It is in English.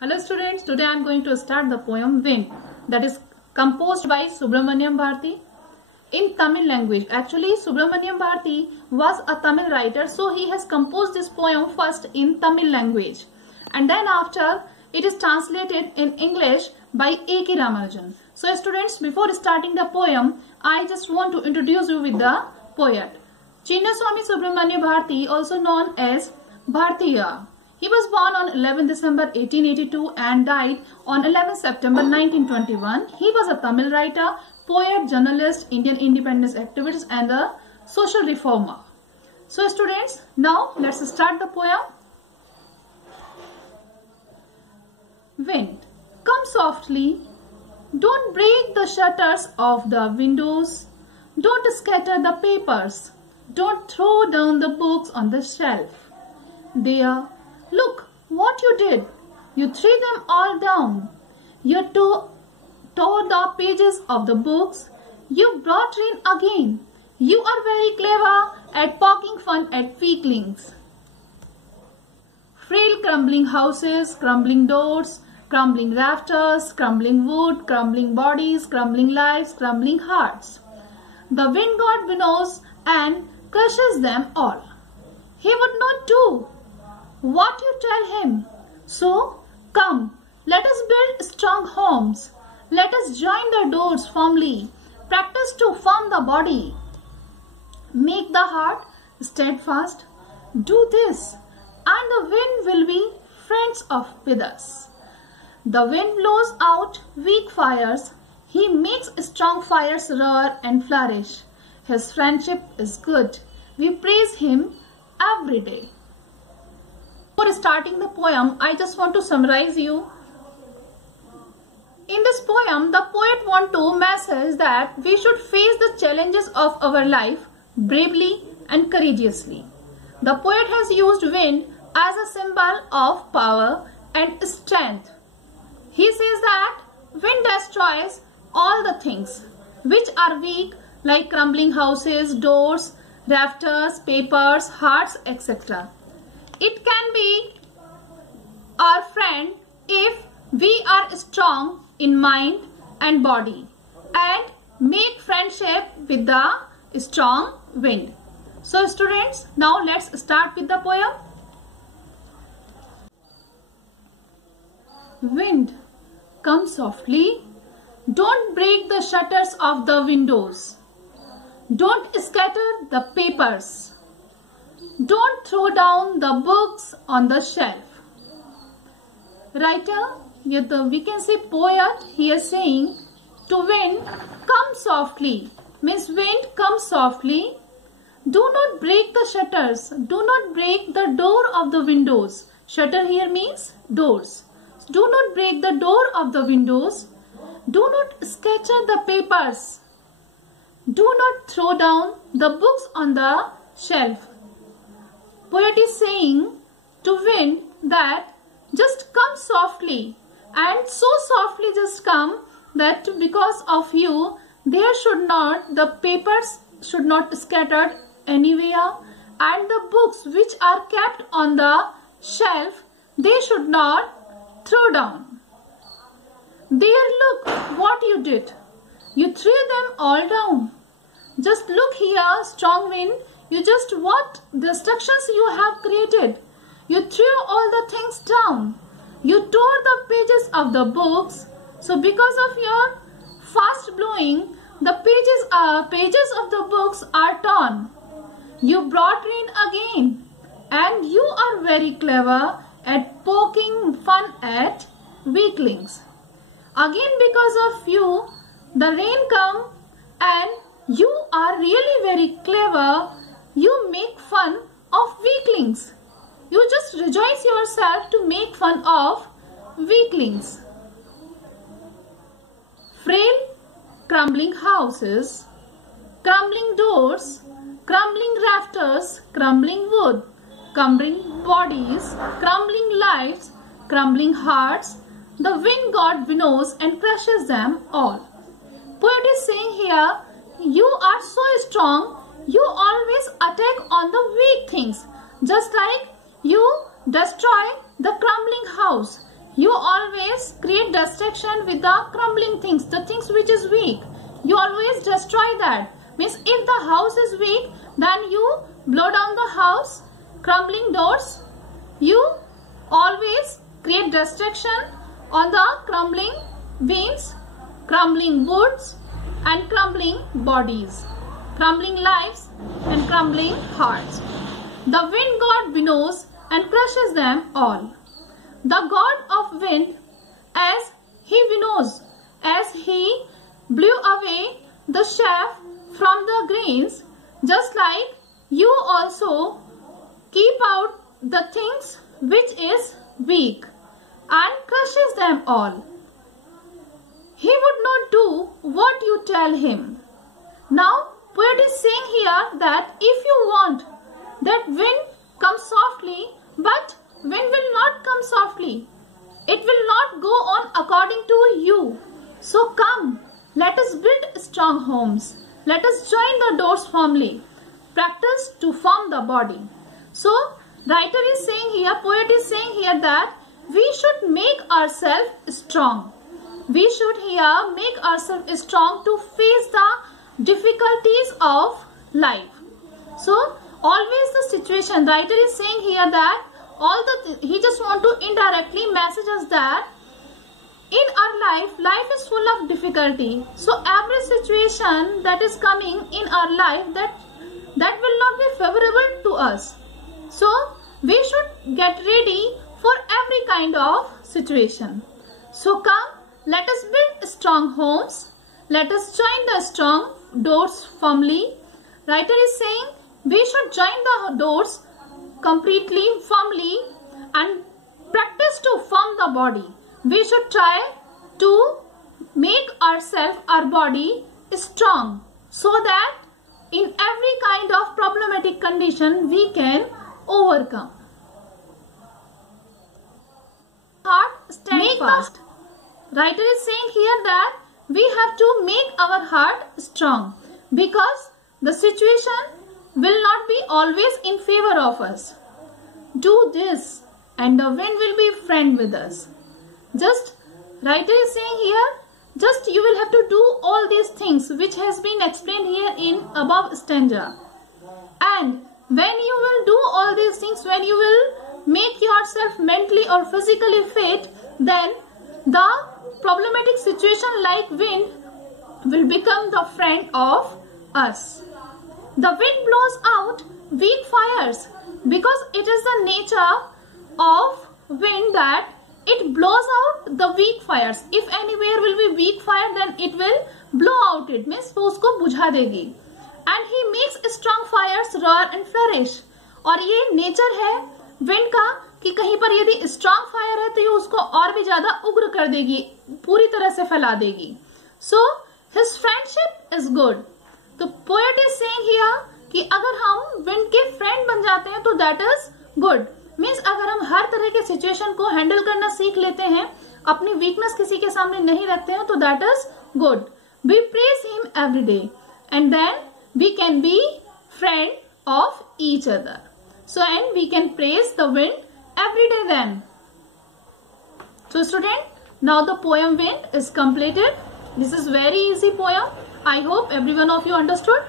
Hello students, today I am going to start the poem Wind, that is composed by Subramaniam Bharati in Tamil language. Actually Subramaniam Bharati was a Tamil writer, so he has composed this poem first in Tamil language and then after it is translated in English by A.K. Ramanujan. So students, before starting the poem, I just want to introduce you with the poet. Chinnaswamy Subramania Bharati, also known as Bhartiya. He was born on 11 December 1882 and died on 11 September 1921. He was a Tamil writer, poet, journalist, Indian independence activist and a social reformer. So students, now let's start the poem. Wind, come softly. Don't break the shutters of the windows. Don't scatter the papers. Don't throw down the books on the shelf. There, look what you did. You threw them all down. You tore the pages of the books. You brought rain again. You are very clever at poking fun at weaklings. Frail crumbling houses, crumbling doors, crumbling rafters, crumbling wood, crumbling bodies, crumbling lives, crumbling hearts. The wind god winnows and crushes them all. He would not do what you tell him. So come, let us build strong homes. Let us join the doors firmly. Practice to form the body. Make the heart steadfast. Do this, and the wind will be friends with us. The wind blows out weak fires. He makes strong fires roar and flourish. His friendship is good. We praise him every day. Before starting the poem, I just want to summarize you. In this poem, the poet wants to message that we should face the challenges of our life bravely and courageously. The poet has used wind as a symbol of power and strength. He says that wind destroys all the things which are weak, like crumbling houses, doors, rafters, papers, hearts, etc. It can be our friend if we are strong in mind and body and make friendship with the strong wind. So students, now let's start with the poem. Wind, come softly. Don't break the shutters of the windows. Don't scatter the papers. Don't throw down the books on the shelf. Writer, we can say poet, he is saying to wind, come softly. Means wind, come softly. Do not break the shutters. Do not break the door of the windows. Shutter here means doors. Do not break the door of the windows. Do not scatter the papers. Do not throw down the books on the shelf. Poet is saying to wind that just come softly, and so softly just come that because of you the papers should not scattered anywhere, and the books which are kept on the shelf, they should not throw down. There, look what you did. You threw them all down. Just look here, strong wind. You just what destructions you have created. You threw all the things down. You tore the pages of the books. So because of your fast blowing, the pages of the books are torn. You brought rain again, and you are very clever at poking fun at weaklings. Again, because of you, the rain come, and you are really very clever. You make fun of weaklings. You just rejoice yourself to make fun of weaklings. Frail, crumbling houses, crumbling doors, crumbling rafters, crumbling wood, crumbling bodies, crumbling lives, crumbling hearts, the wind god winnows and crushes them all. Poet is saying here, you are so strong, you always attack on the weak things. Just like you destroy the crumbling house, You always create destruction with the crumbling things, the things which is weak. You always destroy that. Means if the house is weak, then you blow down the house, crumbling doors. You always create destruction on the crumbling beams, crumbling woods and crumbling bodies, crumbling lives and crumbling hearts. The wind god winnows and crushes them all. The god of wind, as he winnows, as he blew away the chaff from the grains, just like you also keep out the things which is weak and crushes them all. He would not do what you tell him. Now, poet is saying here that if you want that wind comes softly, but wind will not come softly. It will not go on according to you. So come, let us build strong homes. Let us join the doors firmly. Practice to form the body. So, writer is saying here, poet is saying here that we should make ourselves strong. We should here make ourselves strong to face the difficulties of life. So, always the situation, writer is saying here that he just want to indirectly message us that in our life is full of difficulty. So every situation that is coming in our life that will not be favorable to us. So we should get ready for every kind of situation. So come, let us build strong homes. Let us join the strong doors firmly. Writer is saying we should join the doors completely, firmly, and practice to form the body. We should try to make ourselves, our body strong, so that in every kind of problematic condition we can overcome. Heart stand fast. Writer is saying here that we have to make our heart strong, because the situation will not be always in favor of us. Do this and the wind will be friend with us. Just writer is saying here, just you will have to do all these things which has been explained here in above stanza. And when you will do all these things, when you will make yourself mentally or physically fit, then the problematic situation like wind will become the friend of us. The wind blows out weak fires, because it is the nature of wind that it blows out the weak fires. If anywhere will be weak fire, then it will blow out it, means वो उसको बुझा देगी. And he makes strong fires roar and flourish. और ये nature है wind का कि कहीं पर यदि strong fire है तो ये उसको और भी ज़्यादा उग्र कर देगी, पूरी तरह से फैला देगी. So his friendship is good. तो poet is saying here कि अगर हम wind के friend बन जाते हैं तो that is good. मीन्स अगर हम हर तरह के सिचुएशन को हैंडल करना सीख लेते हैं, अपनी वीकनेस किसी के सामने नहीं रखते हैं, तो that is good. We praise him every day and then we can be friend of each other. So and we can praise the wind every day then. So student, now the poem wind is completed. This is very easy poem. I hope every one of you understood.